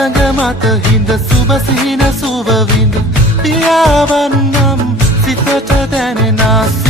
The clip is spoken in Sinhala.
පළඟ මත හිඳ සුබ සිහින සුව විඳ පියාවන්නම් සිතට දැනෙනා